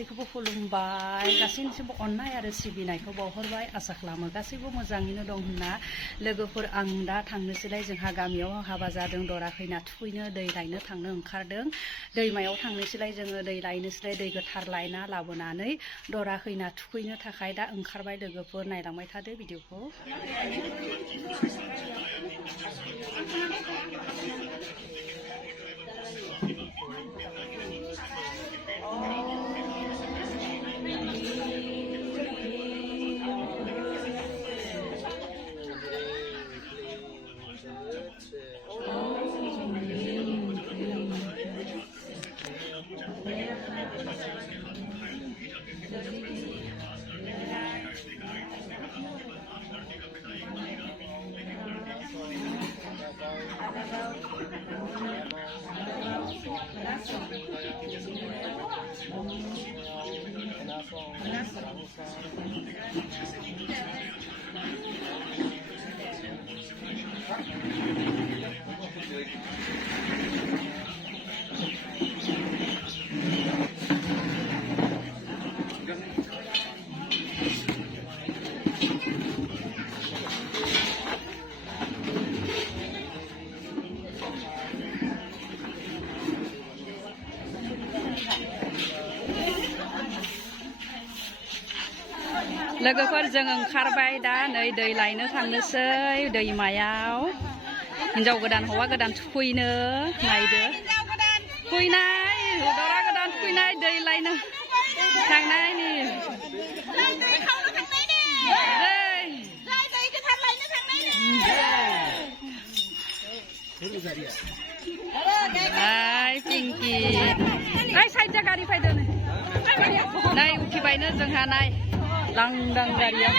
गासैखौबो खुलुमबाय गासैनिसिमबो अननाय आरो सिबिनायखौ बावहरबाय आसा खालामो गासैबो मोजाङैनो दं होनना लोगोफोर आं दा थांनोसैलाय जोंहा गामियाव हाबा जादों दरा खैना थुखैनो दै लायनो थांनो ओंखारदों दैमायाव थांनोसैलाय जोङो दै लायनोसैलाय दै गोथार लायना लाबोनानै दरा खैना थुखैनो थाखाय दा ओंखारबाय लोगोफोर नायलांबाय थादो भिडिअखौ लोगोफोर जों ओंखारबाय दा नै दै लायनो थांनोसै दैमायाव हिनजाव गोदान हौवा गोदान थुखैनो नायदो थुखैनाय दरा गोदान थुखैनाय दै लायनो थांनायनि पिंकी साइड जा गारि फैदो नै उथिबायनो जोंहा नाय लांदां गारिया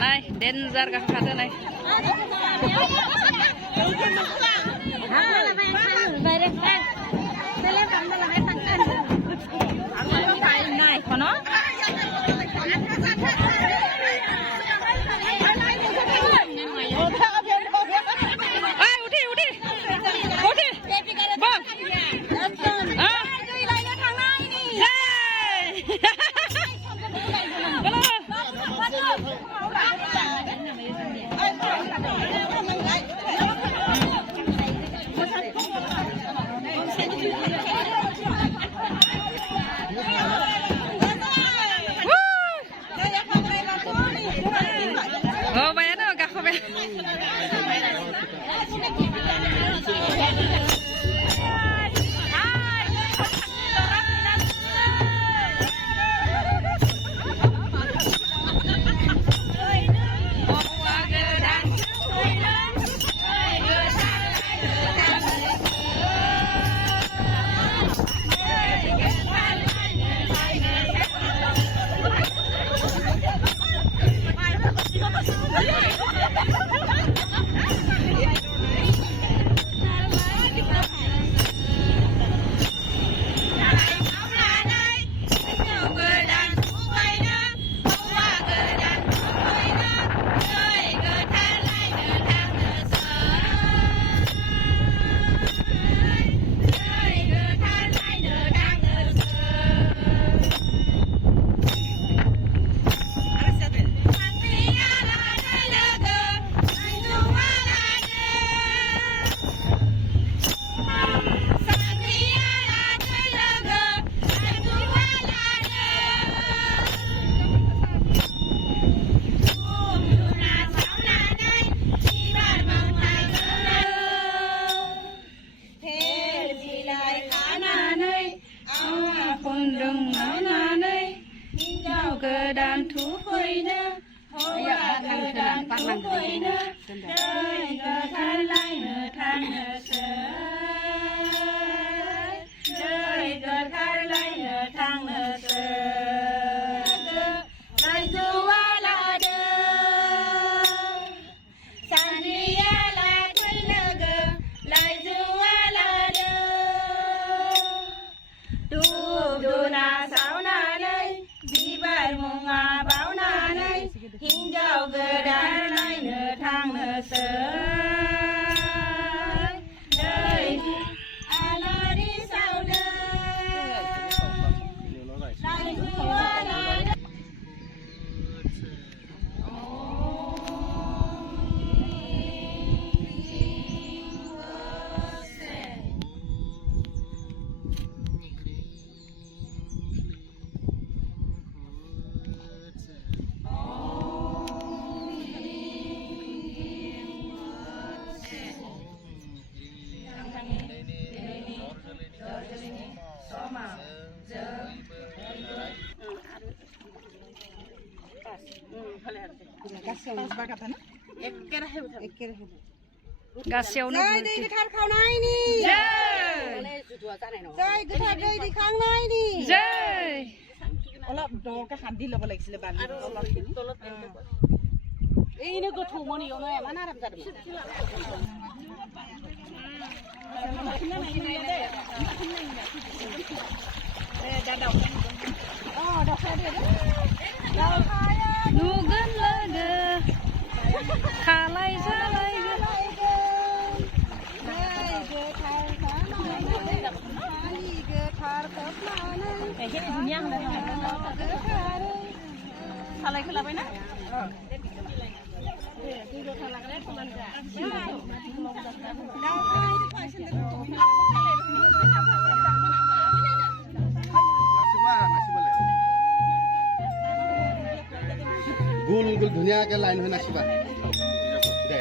नाय डेन्जार गाखोखादो नाय गोदान थुखैनो हौवा गोदान थुखैनो दै गोथार लायनो थांनोसै दै गोथार लायनो थांनोसै रायजोआ लादों सानैया लाथों लोगो रायजोआ लादों धुप धुना सावनानै बिबार मुङा बावनानै हिनजाव गोदान थांनोसै आलारि सावनो गासैयावनो जय दै गोथार खावनायनि जय गोथार दै दिखांनायनि जय অলপ দৰকে শান্তি ল'ব লাগিছিলে বান্ধি এইনো गोथौमोन इयावनो इमान आराम जादोंमोन नुगोन लोगो खालाय जालायगोन खालायखौ लाबायना গোল গোল ধুনীয়াকে লাইন হৈ নাচিবা দে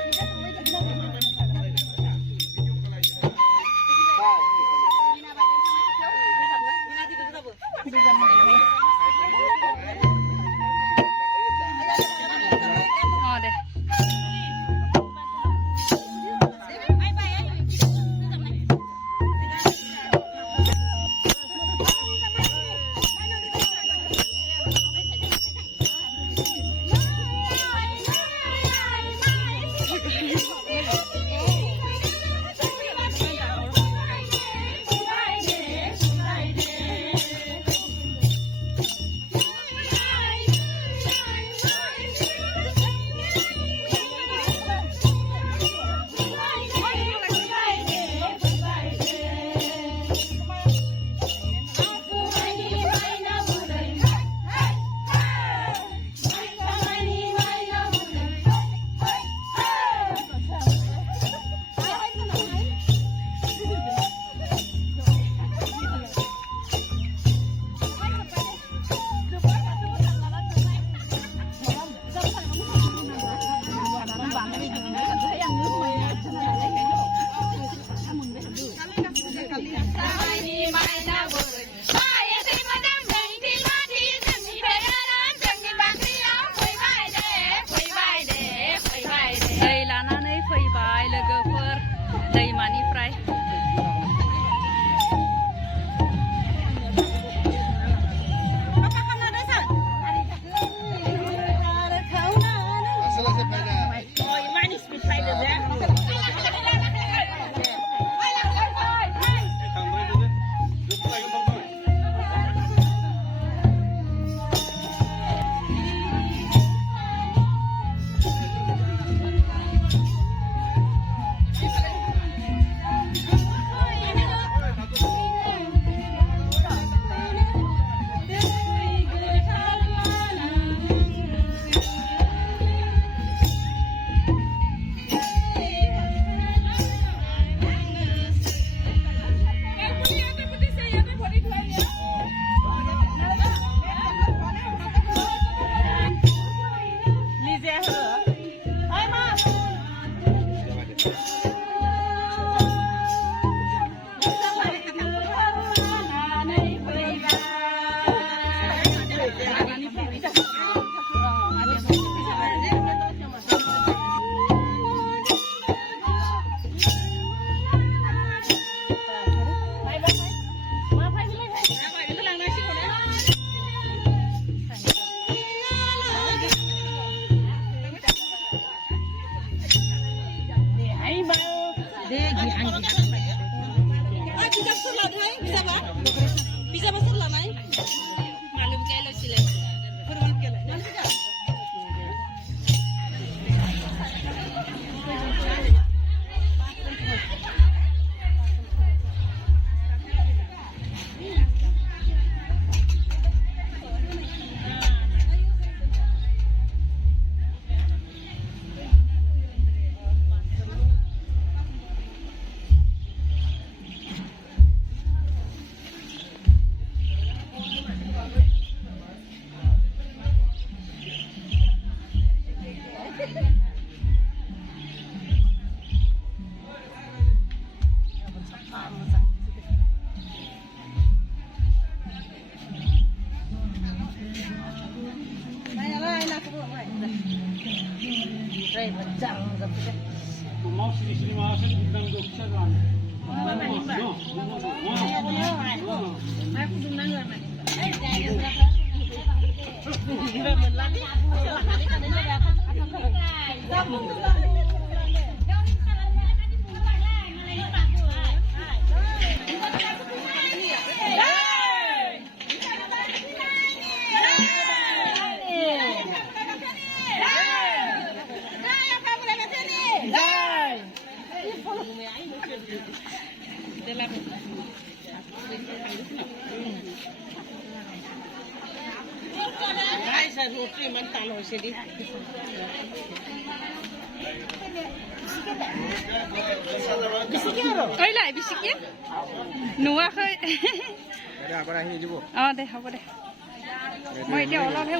ঐ লাই বেছিকে নোৱাকৈ অ দে হ'ব দে মই এতিয়া অলপহে